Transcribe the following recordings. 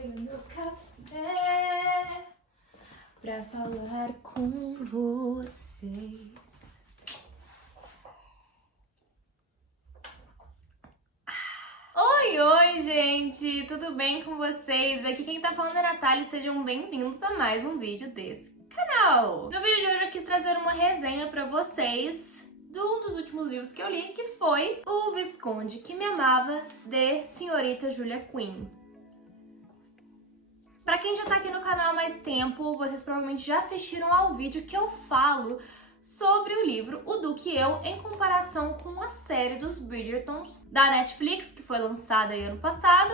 pegando meu café pra falar com vocês. Oi, gente! Tudo bem com vocês? Aqui quem tá falando é a Natália e sejam bem-vindos a mais um vídeo desse canal. No vídeo de hoje eu quis trazer uma resenha pra vocês de um dos últimos livros que eu li, que foi O Visconde que Me Amava, de Senhorita Julia Quinn. Pra quem já tá aqui no canal há mais tempo, vocês provavelmente já assistiram ao vídeo que eu falo sobre o livro O Duque e Eu, em comparação com a série dos Bridgertons da Netflix, que foi lançada aí ano passado,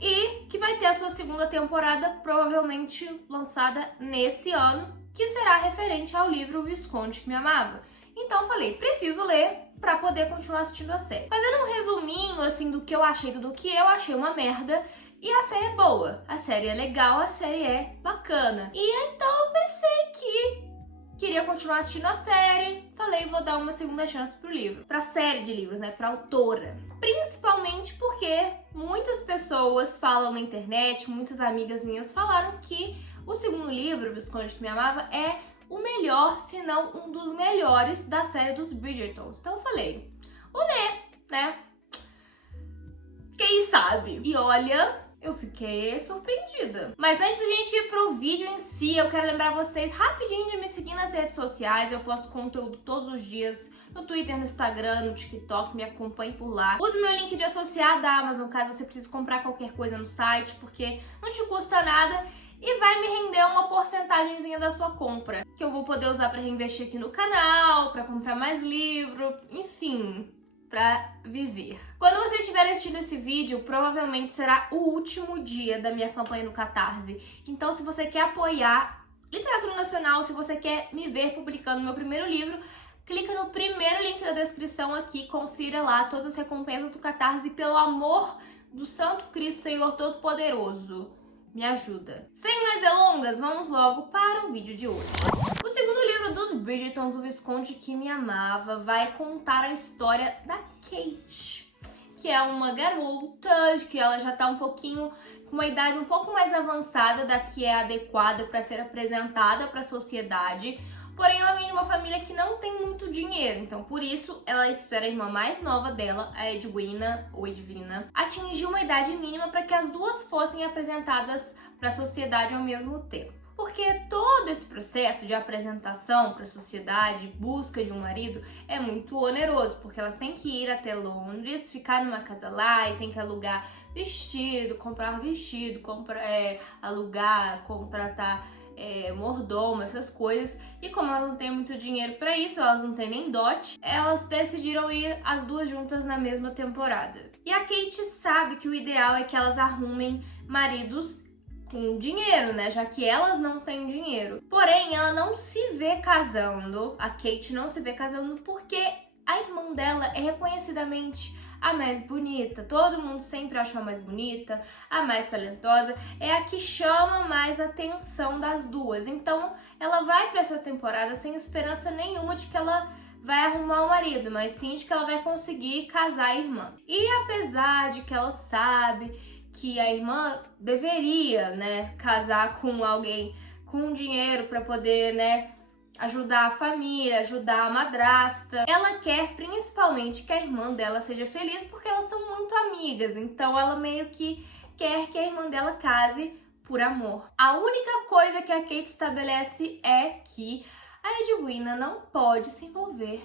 e que vai ter a sua segunda temporada, provavelmente lançada nesse ano, que será referente ao livro O Visconde que Me Amava. Então eu falei, preciso ler pra poder continuar assistindo a série. Fazendo um resuminho, assim, do que eu achei do Duque e Eu, achei uma merda. E a série é boa, a série é legal, a série é bacana. E então eu pensei que queria continuar assistindo a série, falei, vou dar uma segunda chance pro livro. Pra série de livros, né, pra autora. Principalmente porque muitas pessoas falam na internet, muitas amigas minhas falaram que o segundo livro, O Visconde que Me Amava, é o melhor, se não um dos melhores da série dos Bridgertons. Então eu falei, vou ler, né? Quem sabe? E olha, eu fiquei surpreendida. Mas antes da gente ir pro vídeo em si, eu quero lembrar vocês rapidinho de me seguir nas redes sociais. Eu posto conteúdo todos os dias no Twitter, no Instagram, no TikTok, me acompanhe por lá. Use o meu link de associado da Amazon caso você precise comprar qualquer coisa no site, porque não te custa nada e vai me render uma porcentagemzinha da sua compra, que eu vou poder usar pra reinvestir aqui no canal, pra comprar mais livro, enfim, pra viver. Quando vocês estiverem assistindo esse vídeo, provavelmente será o último dia da minha campanha no Catarse. Então, se você quer apoiar literatura nacional, se você quer me ver publicando meu primeiro livro, clica no primeiro link da descrição aqui, confira lá todas as recompensas do Catarse e, pelo amor do Santo Cristo Senhor Todo-Poderoso, me ajuda. Sem mais delongas, vamos logo para o vídeo de hoje. O segundo livro dos Bridgertons, O Visconde que Me Amava, vai contar a história da Kate, que é uma garota, que ela já tá um pouquinho, com uma idade um pouco mais avançada da que é adequada para ser apresentada para a sociedade. Porém, ela vem de uma família que não tem muito dinheiro, então por isso ela espera a irmã mais nova dela, a Edwina, ou Edwina, atingir uma idade mínima para que as duas fossem apresentadas para a sociedade ao mesmo tempo. Porque todo esse processo de apresentação para a sociedade, busca de um marido, é muito oneroso, porque elas têm que ir até Londres, ficar numa casa lá e tem que alugar vestido, alugar, contratar mordomo, essas coisas. E como elas não têm muito dinheiro pra isso, elas não têm nem dote, elas decidiram ir as duas juntas na mesma temporada. E a Kate sabe que o ideal é que elas arrumem maridos com dinheiro, né? Já que elas não têm dinheiro. Porém, ela não se vê casando, a Kate não se vê casando porque a irmã dela é reconhecidamente a mais bonita. Todo mundo sempre acha a mais bonita, a mais talentosa, é a que chama mais atenção das duas. Então, ela vai para essa temporada sem esperança nenhuma de que ela vai arrumar um marido, mas sim de que ela vai conseguir casar a irmã. E apesar de que ela sabe que a irmã deveria, né, casar com alguém com dinheiro para poder, né, ajudar a família, ajudar a madrasta. Ela quer principalmente que a irmã dela seja feliz porque elas são muito amigas, então ela meio que quer que a irmã dela case por amor. A única coisa que a Kate estabelece é que a Edwina não pode se envolver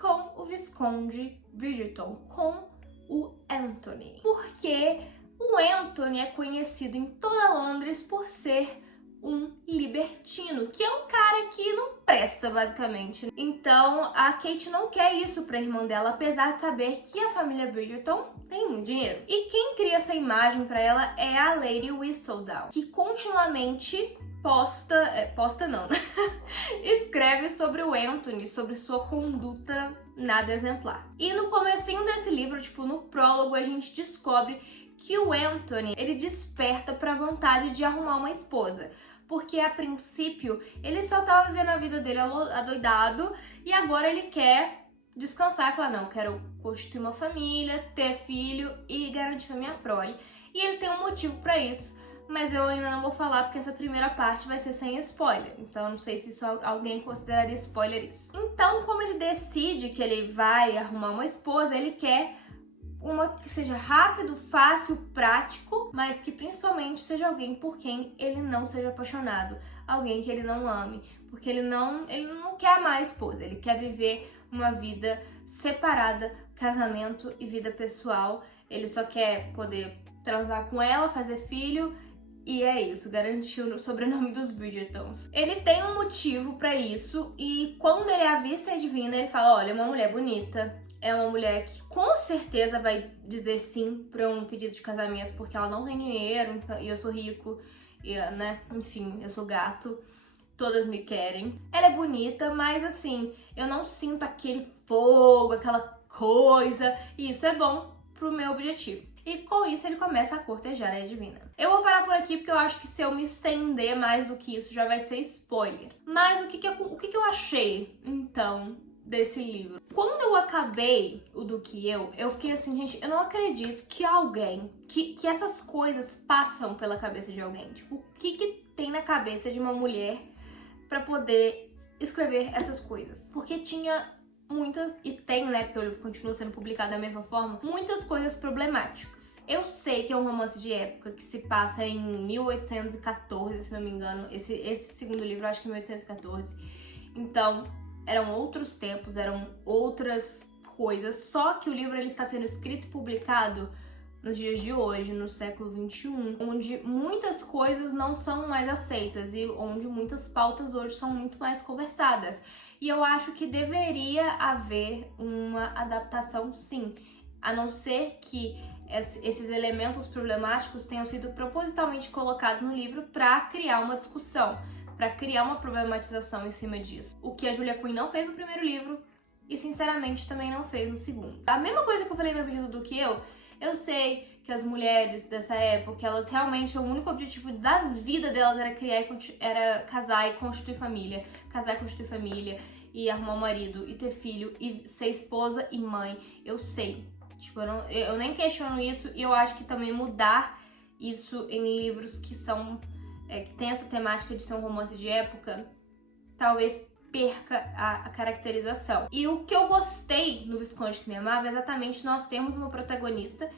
com o Visconde Bridgerton, com o Anthony, porque o Anthony é conhecido em toda Londres por ser um libertino, que é um cara que não presta, basicamente. Então, a Kate não quer isso pra irmã dela, apesar de saber que a família Bridgerton tem muito dinheiro. E quem cria essa imagem pra ela é a Lady Whistledown, que continuamente escreve sobre o Anthony, sobre sua conduta nada exemplar. E no comecinho desse livro, tipo, no prólogo, a gente descobre que o Anthony, ele desperta pra vontade de arrumar uma esposa. Porque a princípio ele só tava vivendo a vida dele adoidado e agora ele quer descansar e falar, não, quero constituir uma família, ter filho e garantir a minha prole. E ele tem um motivo pra isso, mas eu ainda não vou falar porque essa primeira parte vai ser sem spoiler. Então eu não sei se alguém consideraria spoiler isso. Então, como ele decide que ele vai arrumar uma esposa, ele quer uma que seja rápido, fácil, prático, mas que principalmente seja alguém por quem ele não seja apaixonado, alguém que ele não ame, porque ele não quer amar a esposa, ele quer viver uma vida separada, casamento e vida pessoal. Ele só quer poder transar com ela, fazer filho e é isso, garantiu o sobrenome dos Bridgertons. Ele tem um motivo pra isso e quando ele avista a Edwina, ele fala, olha, é uma mulher bonita, é uma mulher que com certeza vai dizer sim pra um pedido de casamento, porque ela não tem dinheiro e eu sou rico, e, né, enfim, eu sou gato, todas me querem. Ela é bonita, mas assim, eu não sinto aquele fogo, aquela coisa, e isso é bom pro meu objetivo. E com isso ele começa a cortejar a Edwina. Eu vou parar por aqui porque eu acho que se eu me estender mais do que isso já vai ser spoiler. Mas o que eu achei, então, desse livro? Quando eu acabei o Do Que Eu fiquei assim, gente, eu não acredito que alguém, que essas coisas passam pela cabeça de alguém. Tipo, o que tem na cabeça de uma mulher pra poder escrever essas coisas? Porque tinha muitas, e tem, né, porque o livro continua sendo publicado da mesma forma, muitas coisas problemáticas. Eu sei que é um romance de época que se passa em 1814, se não me engano. Esse segundo livro eu acho que é 1814. Então, eram outros tempos, eram outras coisas. Só que o livro ele está sendo escrito e publicado nos dias de hoje, no século XXI, onde muitas coisas não são mais aceitas e onde muitas pautas hoje são muito mais conversadas. E eu acho que deveria haver uma adaptação, sim, a não ser que esses elementos problemáticos tenham sido propositalmente colocados no livro para criar uma discussão, para criar uma problematização em cima disso. O que a Julia Quinn não fez no primeiro livro e, sinceramente, também não fez no segundo. A mesma coisa que eu falei no vídeo do Que eu sei que as mulheres dessa época, elas realmente, o único objetivo da vida delas era casar e constituir família. Casar e constituir família, e arrumar um marido, e ter filho, e ser esposa e mãe. Eu sei. Tipo, eu nem questiono isso, e eu acho que também mudar isso em livros que são... que tem essa temática de ser um romance de época, talvez perca a caracterização. E o que eu gostei no Visconde que Me Amava é exatamente nós temos uma protagonista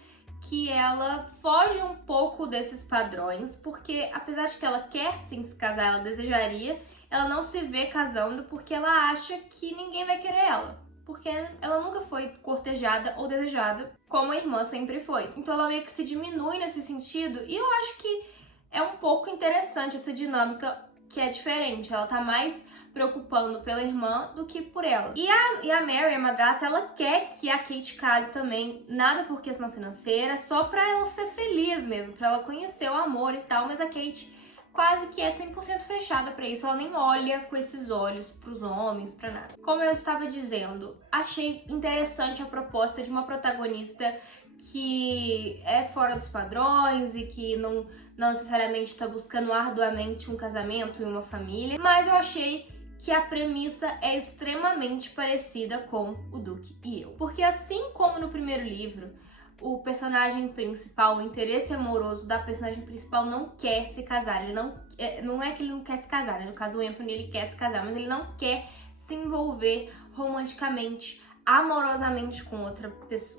que ela foge um pouco desses padrões, porque apesar de que ela quer sim se casar, ela desejaria, ela não se vê casando porque ela acha que ninguém vai querer ela. Porque ela nunca foi cortejada ou desejada como a irmã sempre foi. Então ela meio que se diminui nesse sentido e eu acho que é um pouco interessante essa dinâmica que é diferente. Ela tá mais preocupando pela irmã do que por ela. E a Mary, a madrasta, ela quer que a Kate case também, nada por questão financeira, só pra ela ser feliz mesmo, pra ela conhecer o amor e tal, mas a Kate quase que é 100% fechada pra isso, ela nem olha com esses olhos pros homens, pra nada. Como eu estava dizendo, achei interessante a proposta de uma protagonista que é fora dos padrões e que não necessariamente está buscando arduamente um casamento e uma família, mas eu achei que a premissa é extremamente parecida com O Duque e Eu. Porque assim como no primeiro livro, o personagem principal, o interesse amoroso da personagem principal não quer se casar. Ele não é que ele não quer se casar, né? No caso o Anthony ele quer se casar, mas ele não quer se envolver romanticamente, amorosamente com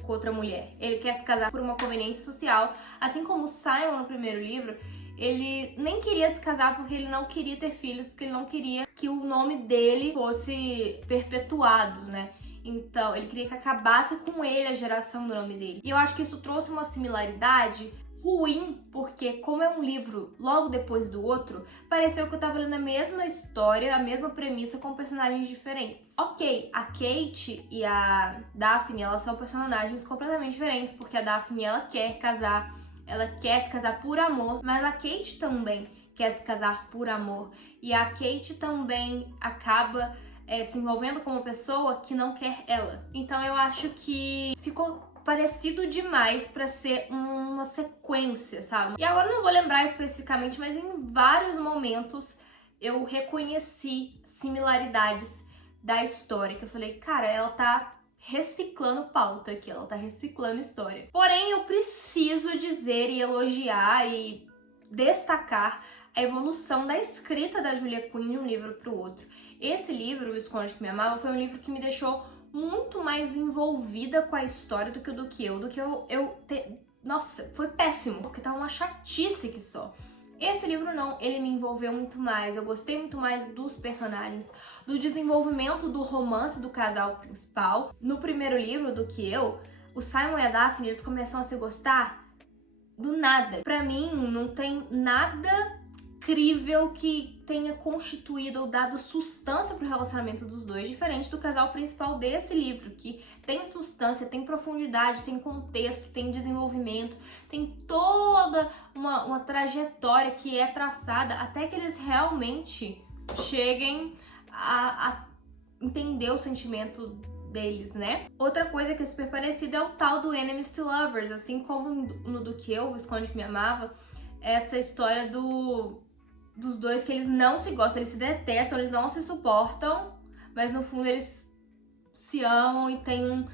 outra mulher. Ele quer se casar por uma conveniência social, assim como o Simon no primeiro livro. Ele nem queria se casar porque ele não queria ter filhos, porque ele não queria que o nome dele fosse perpetuado, né? Então, ele queria que acabasse com ele a geração do nome dele. E eu acho que isso trouxe uma similaridade ruim, porque como é um livro logo depois do outro, pareceu que eu tava lendo a mesma história, a mesma premissa com personagens diferentes. Ok, a Kate e a Daphne, elas são personagens completamente diferentes, porque a Daphne, ela quer casar, ela quer se casar por amor, mas a Kate também quer se casar por amor. E a Kate também acaba se envolvendo com uma pessoa que não quer ela. Então eu acho que ficou parecido demais pra ser uma sequência, sabe? E agora eu não vou lembrar especificamente, mas em vários momentos eu reconheci similaridades da história, que eu falei, cara, ela tá reciclando pauta aqui, ela tá reciclando história. Porém, eu preciso dizer e elogiar e destacar a evolução da escrita da Julia Quinn de um livro para o outro. Esse livro, O Esconde que Me Amava, foi um livro que me deixou muito mais envolvida com a história do que Nossa, foi péssimo, porque tava uma chatice que só. Esse livro não, ele me envolveu muito mais, eu gostei muito mais dos personagens, do desenvolvimento do romance do casal principal. No primeiro livro, Do Que Eu, o Simon e a Daphne, eles começam a se gostar do nada. Pra mim, não tem nada incrível que tenha constituído ou dado sustância pro relacionamento dos dois, diferente do casal principal desse livro, que tem substância, tem profundidade, tem contexto, tem desenvolvimento, tem toda uma trajetória que é traçada até que eles realmente cheguem a entender o sentimento deles, né? Outra coisa que é super parecida é o tal do Enemies to Lovers, assim como no Do Que Eu, O Esconde que Me Amava, essa história dos dois que eles não se gostam, eles se detestam, eles não se suportam, mas no fundo eles se amam e tem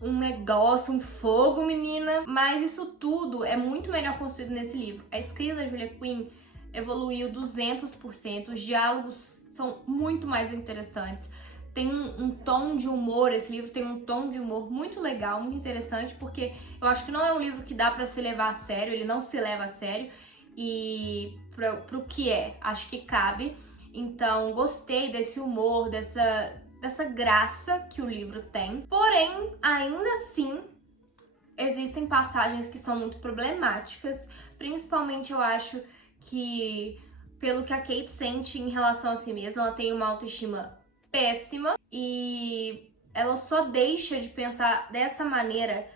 um negócio, um fogo, menina. Mas isso tudo é muito melhor construído nesse livro. A escrita da Julia Quinn evoluiu 200%, os diálogos são muito mais interessantes. Tem um tom de humor, esse livro tem um tom de humor muito legal, muito interessante, porque eu acho que não é um livro que dá pra se levar a sério, ele não se leva a sério. E pro que acho que cabe. Então, gostei desse humor, dessa graça que o livro tem. Porém, ainda assim, existem passagens que são muito problemáticas. Principalmente, eu acho que, pelo que a Kate sente em relação a si mesma, ela tem uma autoestima péssima e ela só deixa de pensar dessa maneira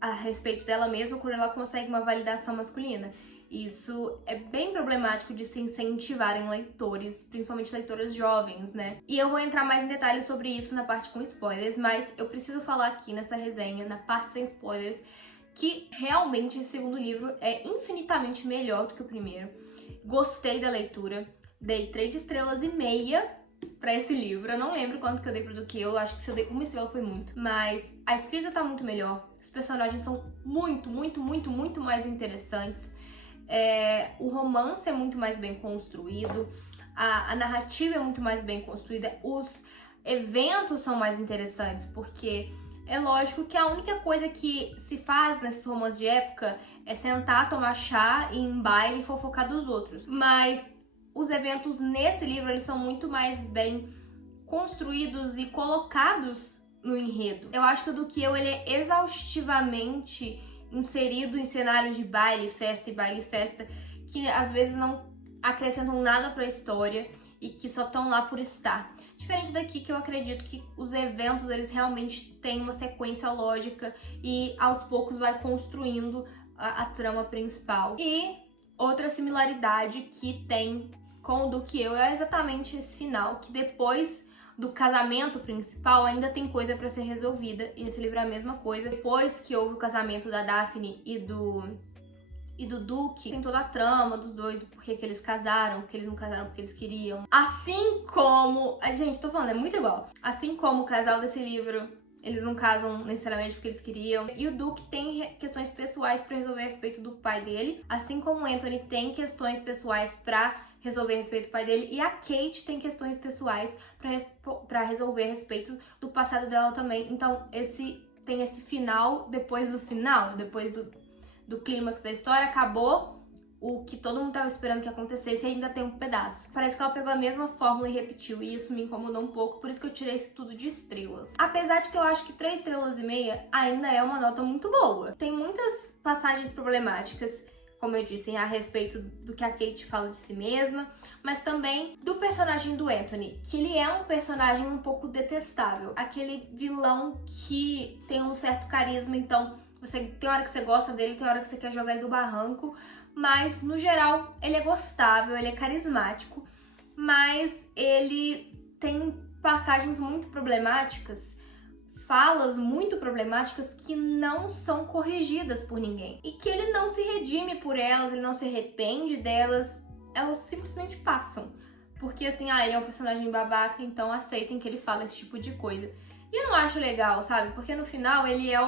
a respeito dela mesma quando ela consegue uma validação masculina. Isso é bem problemático de se incentivar em leitores, principalmente leitoras jovens, né? E eu vou entrar mais em detalhes sobre isso na parte com spoilers, mas eu preciso falar aqui nessa resenha, na parte sem spoilers, que realmente esse segundo livro é infinitamente melhor do que o primeiro. Gostei da leitura, dei 3,5 estrelas pra esse livro. Eu não lembro quanto que eu dei pro Do Que Eu, acho que se eu dei 1 estrela foi muito. Mas a escrita tá muito melhor, os personagens são muito mais interessantes. O romance é muito mais bem construído, a narrativa é muito mais bem construída, os eventos são mais interessantes, porque é lógico que a única coisa que se faz nesses romances de época é sentar, tomar chá, ir em baile e fofocar dos outros. Mas os eventos nesse livro, eles são muito mais bem construídos e colocados no enredo. Eu acho que o Do Que Eu, ele é exaustivamente inserido em cenários de baile, festa, que às vezes não acrescentam nada pra história e que só estão lá por estar. Diferente daqui, que eu acredito que os eventos, eles realmente têm uma sequência lógica e aos poucos vai construindo a trama principal. E outra similaridade que tem com o Do Que Eu é exatamente esse final, que depois do casamento principal ainda tem coisa pra ser resolvida, e esse livro é a mesma coisa. Depois que houve o casamento da Daphne e do Duke, tem toda a trama dos dois, do porquê que eles casaram, porque eles não casaram porque eles queriam. Assim como... Gente, tô falando, é muito igual. Assim como o casal desse livro, eles não casam necessariamente porque eles queriam. E o Duke tem questões pessoais pra resolver a respeito do pai dele, assim como o Anthony tem questões pessoais pra resolver a respeito do pai dele, e a Kate tem questões pessoais pra resolver a respeito do passado dela também. Então, tem esse final, depois do clímax da história, acabou o que todo mundo tava esperando que acontecesse e ainda tem um pedaço. Parece que ela pegou a mesma fórmula e repetiu, e isso me incomodou um pouco, por isso que eu tirei isso tudo de estrelas. Apesar de que eu acho que 3,5 estrelas ainda é uma nota muito boa. Tem muitas passagens problemáticas, como eu disse, a respeito do que a Kate fala de si mesma, mas também do personagem do Anthony, que ele é um personagem um pouco detestável, aquele vilão que tem um certo carisma, então tem hora que você gosta dele, tem hora que você quer jogar ele do barranco, mas no geral ele é gostável, ele é carismático, mas ele tem passagens muito problemáticas, falas muito problemáticas que não são corrigidas por ninguém. E que ele não se redime por elas, ele não se arrepende delas, elas simplesmente passam. Porque assim, ele é um personagem babaca, então aceitem que ele fala esse tipo de coisa. E eu não acho legal, sabe? Porque no final ele é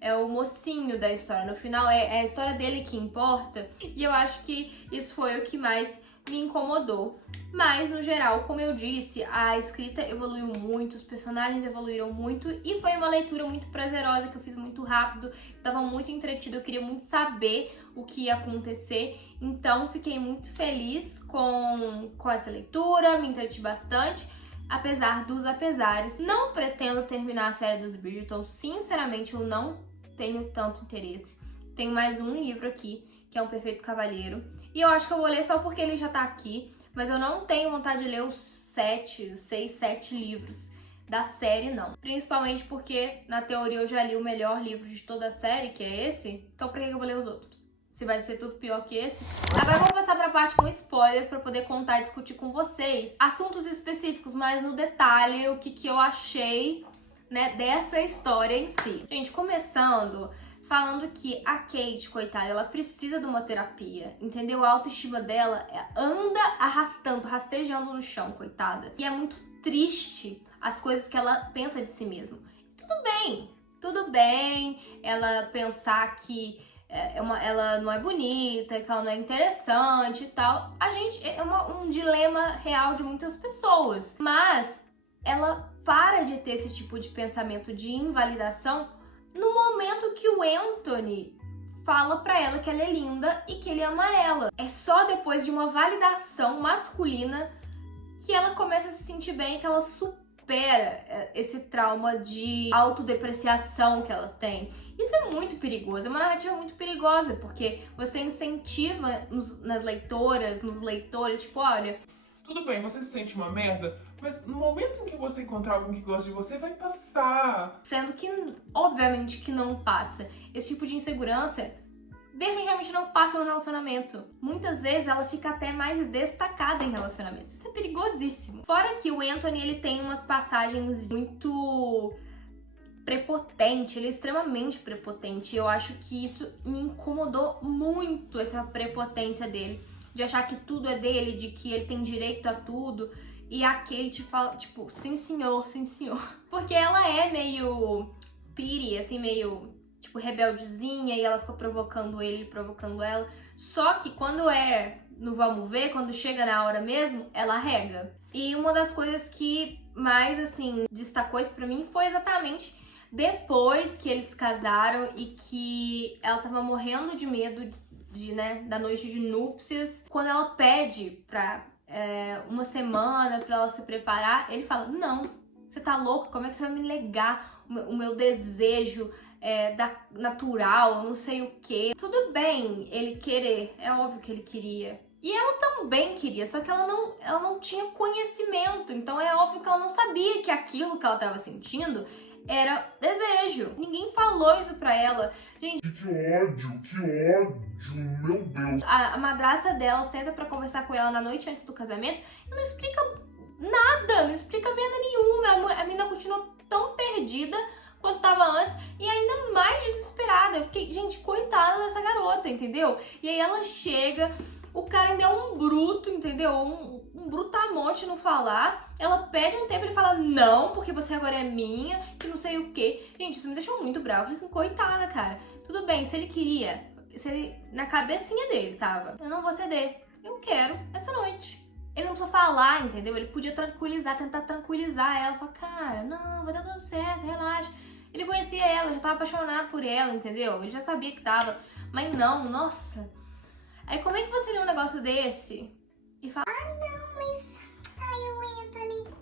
é o mocinho da história. No final é a história dele que importa. E eu acho que isso foi o que mais me incomodou. Mas, no geral, como eu disse, a escrita evoluiu muito, os personagens evoluíram muito e foi uma leitura muito prazerosa, que eu fiz muito rápido, estava muito entretida, eu queria muito saber o que ia acontecer. Então, fiquei muito feliz com essa leitura, me entreti bastante, apesar dos apesares. Não pretendo terminar a série dos Bridgerton, sinceramente eu não tenho tanto interesse. Tenho mais um livro aqui, que é Um Perfeito Cavalheiro, e eu acho que eu vou ler só porque ele já tá aqui, mas eu não tenho vontade de ler os 6, 7 livros da série, não. Principalmente porque, na teoria, eu já li o melhor livro de toda a série, que é esse, então pra que eu vou ler os outros? Se vai ser tudo pior que esse. Agora vamos passar pra parte com spoilers pra poder contar e discutir com vocês assuntos específicos, mas no detalhe, o que eu achei, né, dessa história em si. Gente, começando falando que a Kate, coitada, ela precisa de uma terapia, entendeu? A autoestima dela anda arrastando, rastejando no chão, coitada. E é muito triste as coisas que ela pensa de si mesma. Tudo bem ela pensar que ela não é bonita, que ela não é interessante e tal. A gente, um dilema real de muitas pessoas. Mas ela para de ter esse tipo de pensamento de invalidação no momento que o Anthony fala pra ela que ela é linda e que ele ama ela. É só depois de uma validação masculina que ela começa a se sentir bem, que ela supera esse trauma de autodepreciação que ela tem. Isso é muito perigoso, é uma narrativa muito perigosa, porque você incentiva nas leitoras, nos leitores, tipo, olha, tudo bem, você se sente uma merda, mas no momento em que você encontrar alguém que gosta de você, vai passar. Sendo que, obviamente, que não passa. Esse tipo de insegurança definitivamente não passa no relacionamento. Muitas vezes ela fica até mais destacada em relacionamentos. Isso é perigosíssimo. Fora que o Anthony, ele tem umas passagens muito prepotente, ele é extremamente prepotente. Eu acho que isso me incomodou muito, essa prepotência dele. De achar que tudo é dele, de que ele tem direito a tudo. E a Kate fala, tipo, sim senhor, sim senhor. Porque ela é meio piri, assim, meio, tipo, rebeldezinha. E ela fica provocando ele, provocando ela. Só que quando é no vamos ver, quando chega na hora mesmo, ela rega. E uma das coisas que mais, assim, destacou isso pra mim foi exatamente depois que eles casaram e que ela tava morrendo de medo da noite de núpcias. Quando ela pede pra uma semana pra ela se preparar, ele fala, não, você tá louca? Como é que você vai me negar o meu desejo natural, não sei o que. Tudo bem ele querer, é óbvio que ele queria. E ela também queria, só que ela não tinha conhecimento, então é óbvio que ela não sabia que aquilo que ela tava sentindo era desejo. Ninguém falou isso pra ela. Gente, que ódio, meu Deus. A madrasta dela senta pra conversar com ela na noite antes do casamento e não explica nada, não explica merda nenhuma. A menina continua tão perdida quanto tava antes e ainda mais desesperada. Eu fiquei, gente, coitada dessa garota, entendeu? E aí ela chega, o cara ainda é um bruto, entendeu? Um brutamonte no falar. Ela pede um tempo e ele fala, não, porque você agora é minha, que não sei o quê. Gente, isso me deixou muito brava. Eu falei assim, coitada, cara. Tudo bem, se ele queria, se ele na cabecinha dele tava, eu não vou ceder, eu quero essa noite. Ele não precisa falar, entendeu? Ele podia tranquilizar, tentar tranquilizar ela. Falar, cara, não, vai dar tudo certo, relaxa. Ele conhecia ela, já tava apaixonado por ela, entendeu? Ele já sabia que tava. Mas não, nossa. Aí como é que você lê um negócio desse e fala, ah, não, mas... ai, o Anthony.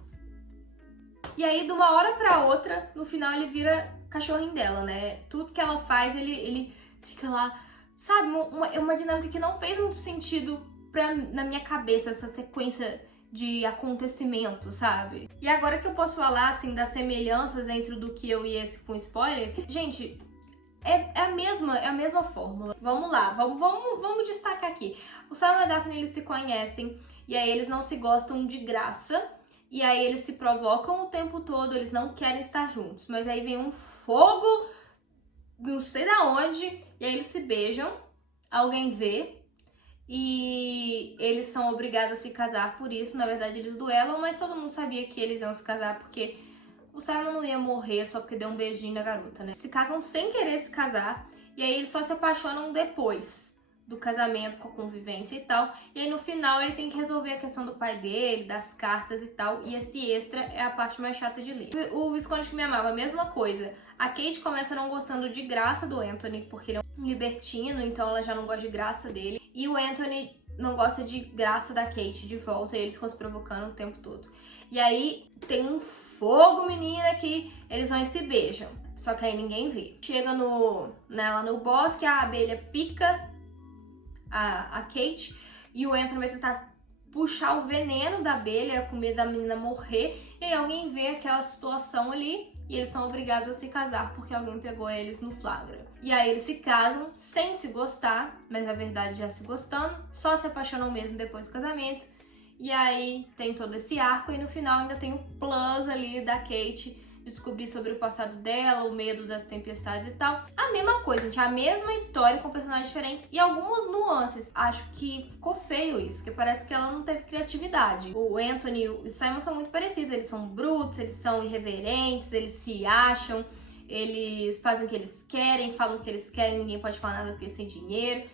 E aí, de uma hora pra outra, no final ele vira cachorrinho dela, né? Tudo que ela faz, ele fica lá, sabe? Uma dinâmica que não fez muito sentido na minha cabeça, essa sequência de acontecimentos, sabe? E agora que eu posso falar, assim, das semelhanças entre o do que eu e esse com spoiler, gente, é a mesma fórmula. Vamos lá, vamos destacar aqui. O Sam e a Daphne, eles se conhecem, e aí eles não se gostam de graça, e aí eles se provocam o tempo todo, eles não querem estar juntos. Mas aí vem um fogo, não sei da onde, e aí eles se beijam, alguém vê, e eles são obrigados a se casar por isso. Na verdade, eles duelam, mas todo mundo sabia que eles iam se casar porque o Simon não ia morrer só porque deu um beijinho na garota, né? Se casam sem querer se casar, e aí eles só se apaixonam depois do casamento, com a convivência e tal. E aí no final ele tem que resolver a questão do pai dele, das cartas e tal. E esse extra é a parte mais chata de ler. O Visconde que Me Amava, a mesma coisa. A Kate começa não gostando de graça do Anthony, porque ele é um libertino, então ela já não gosta de graça dele. E o Anthony não gosta de graça da Kate de volta, e eles ficam se provocando o tempo todo. E aí tem um fogo, menina, que eles vão e se beijam. Só que aí ninguém vê. Chega lá no bosque, a abelha pica a Kate e o Anthony vai tentar puxar o veneno da abelha com medo da menina morrer. E aí alguém vê aquela situação ali e eles são obrigados a se casar porque alguém pegou eles no flagra. E aí eles se casam sem se gostar, mas na verdade já se gostando, só se apaixonam mesmo depois do casamento. E aí tem todo esse arco e no final ainda tem o plus ali da Kate descobrir sobre o passado dela, o medo das tempestades e tal. A mesma coisa, gente, a mesma história com personagens diferentes e algumas nuances. Acho que ficou feio isso, porque parece que ela não teve criatividade. O Anthony e o Simon são muito parecidos, eles são brutos, eles são irreverentes, eles se acham, eles fazem o que eles querem, falam o que eles querem, ninguém pode falar nada porque eles têm dinheiro.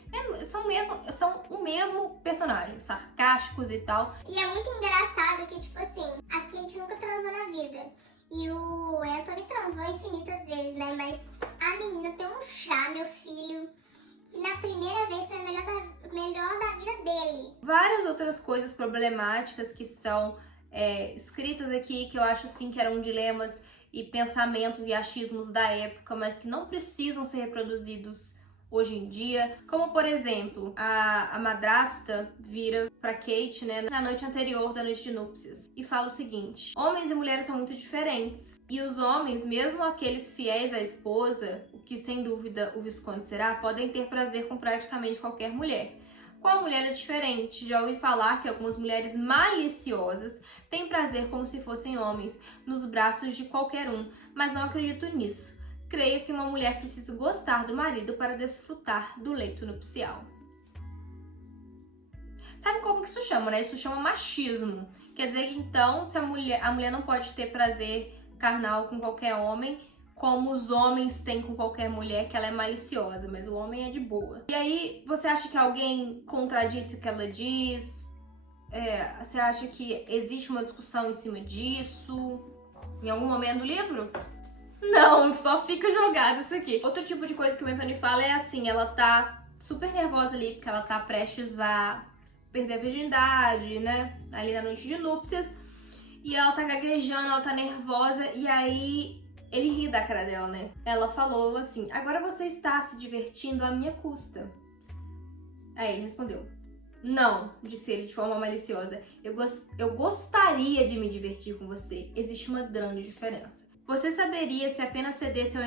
São o mesmo personagem, sarcásticos e tal. E é muito engraçado que, tipo assim, a Kate nunca transou na vida. E o Anthony transou infinitas vezes, né? Mas a menina tem um chá, meu filho, que na primeira vez foi a melhor da vida dele. Várias outras coisas problemáticas que são escritas aqui, que eu acho sim que eram dilemas e pensamentos e achismos da época, mas que não precisam ser reproduzidos hoje em dia. Como, por exemplo, a madrasta vira pra Kate, né, na noite anterior da noite de núpcias, e fala o seguinte: homens e mulheres são muito diferentes, e os homens, mesmo aqueles fiéis à esposa, o que sem dúvida o Visconde será, podem ter prazer com praticamente qualquer mulher. Com a mulher é diferente. Já ouvi falar que algumas mulheres maliciosas têm prazer como se fossem homens, nos braços de qualquer um, mas não acredito nisso. Creio que uma mulher precisa gostar do marido para desfrutar do leito nupcial. Sabe como que isso chama, né? Isso chama machismo. Quer dizer que então, se a mulher não pode ter prazer carnal com qualquer homem, como os homens têm com qualquer mulher, que ela é maliciosa, mas o homem é de boa. E aí, você acha que alguém contradisse o que ela diz? Você acha que existe uma discussão em cima disso? Em algum momento do livro? Não, só fica jogado isso aqui. Outro tipo de coisa que o Anthony fala é assim, ela tá super nervosa ali, porque ela tá prestes a perder a virgindade, né? Ali na noite de núpcias. E ela tá gaguejando, ela tá nervosa, e aí ele ri da cara dela, né? Ela falou assim: agora você está se divertindo à minha custa. Aí ele respondeu: não, disse ele de forma maliciosa. Eu gostaria de me divertir com você. Existe uma grande diferença. Você saberia se apenas cedesse ao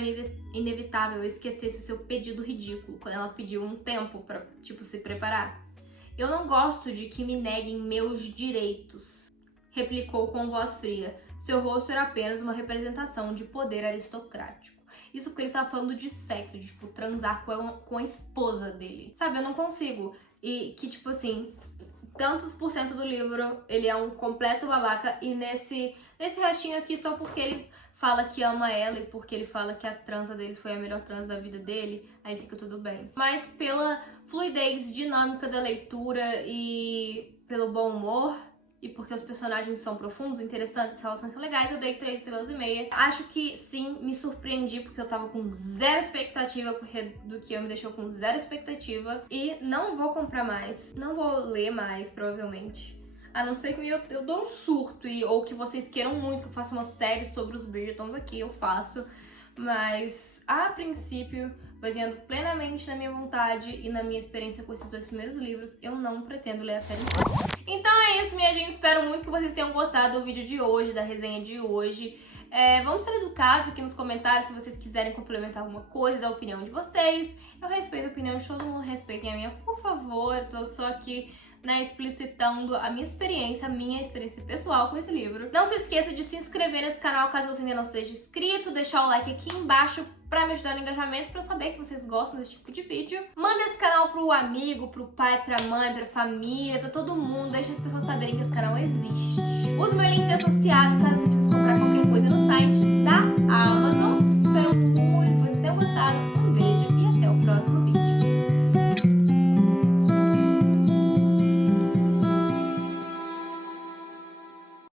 inevitável e esquecesse o seu pedido ridículo, quando ela pediu um tempo pra, se preparar? Eu não gosto de que me neguem meus direitos, replicou com voz fria. Seu rosto era apenas uma representação de poder aristocrático. Isso porque ele tava falando de sexo, de, transar com a esposa dele. Sabe, eu não consigo. E que, tantos por cento do livro, ele é um completo babaca. E nesse restinho aqui, só porque ele fala que ama ela e porque ele fala que a transa deles foi a melhor transa da vida dele, aí fica tudo bem. Mas pela fluidez dinâmica da leitura e pelo bom humor, e porque os personagens são profundos, interessantes, as relações são legais, eu dei 3,5 estrelas. Acho que sim, me surpreendi porque eu tava com zero expectativa, porque do que eu me deixou com zero expectativa. E não vou comprar mais, não vou ler mais, provavelmente. A não ser que eu dou um surto, ou que vocês queiram muito que eu faça uma série sobre os Bridgertons aqui, eu faço. Mas, a princípio, baseando plenamente na minha vontade e na minha experiência com esses 2 primeiros livros, eu não pretendo ler a série inteira. Então é isso, minha gente. Espero muito que vocês tenham gostado do vídeo de hoje, da resenha de hoje. Vamos ser educados aqui nos comentários se vocês quiserem complementar alguma coisa, dar a opinião de vocês. Eu respeito a opinião de todo mundo, respeitem a minha, por favor. Eu tô só aqui, né, explicitando a minha experiência pessoal com esse livro. Não se esqueça de se inscrever nesse canal caso você ainda não seja inscrito, deixar o like aqui embaixo pra me ajudar no engajamento, pra eu saber que vocês gostam desse tipo de vídeo. Manda esse canal pro amigo, pro pai, pra mãe, pra família, pra todo mundo. Deixa as pessoas saberem que esse canal existe. Use meu link de associado caso você precise comprar qualquer coisa no site da Amazon.